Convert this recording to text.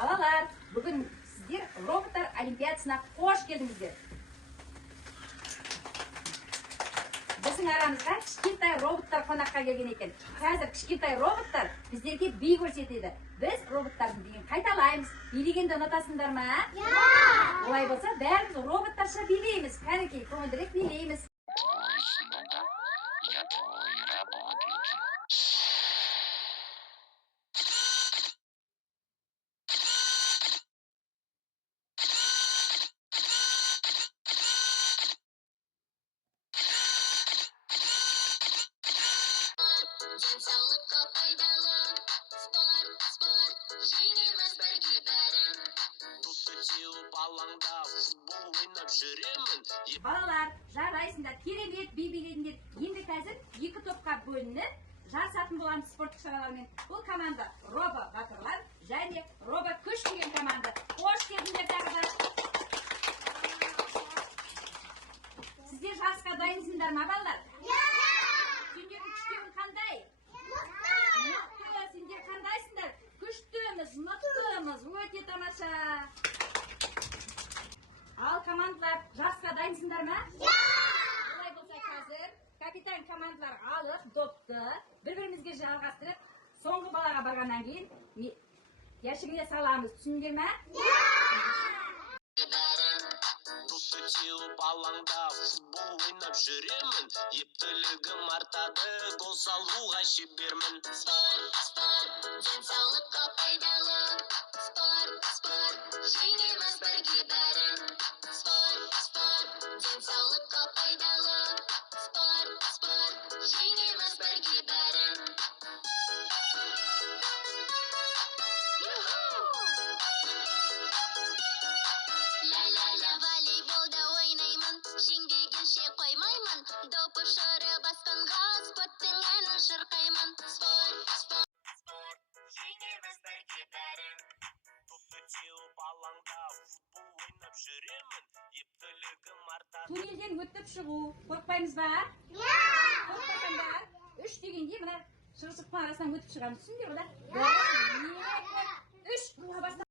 Балалар, бүгін сіздер роботтар олимпиадасына қош келдіңіздер. Біздің арамызға кішкентай роботтар қонаққа келген екен. Қазір кішкентай роботтар біздерге би көрсетеді. Біз роботтардың биін қайталаймыз. Билегенді ұнатасыңдар ма? Олай болса, бәріміз роботтарша билейміз. Кәнекей, көңілдірек билейміз. Денсаулыққа пайдалы спорт жеңеміз бірге бәрін. Допты теуіп алаңда футбол ойнап жүремін. Балалар, жарайсыңдар, керемет би биледіңдер. Енді қазір екі топқа бөлініп жарысатын боламыз спорттық шаралармен. Бұл команда робо батырлар және робо күш деген команда. Қош келдіңдер тағы да. Сіздер жарысқа дайынсыңдар ма, балалар? Сендердің күштерің қандай? Мықты! Сендер қандайсыңдар? Күштіміз, мықтымыз, өте тамаша. Ал командалар жарысқа дайынсыңдар ма? Олай болса қазір капитан командалар алып допты бір-бірімізге жалғастырып, соңғы балаға барғаннан кейін яшігіне саламыз. Түсіндіңдер ме? Допты теуіп алаңда футбол ойнап жүремін. Ептілігім артады, гол салуға шебермін. Спорт денсаулыққа пайдалы. Спорт жеңеміз бірге бәрін. Спорт денсаулыққа пайдалы. Спорт жеңеміз бірге бәрін. Ла-ла-ла, волейболда ойнаймын, жеңбегенше қоймаймын. Допы шыры басқанға спорттың әнін шырқаймын. Спорт жеңеміз бірге бәрін. Допты теуіп алаңда футбол ойнап жүремін. Ептілігім артады. Туннелден өтіп шығу. Қорықпаймыз ба? Қорықпасаңдар, 3 дегенде мына шығыршықтың арасынан өтіп шығамыз. Түсіндіңдер ме? 1, 2, 3.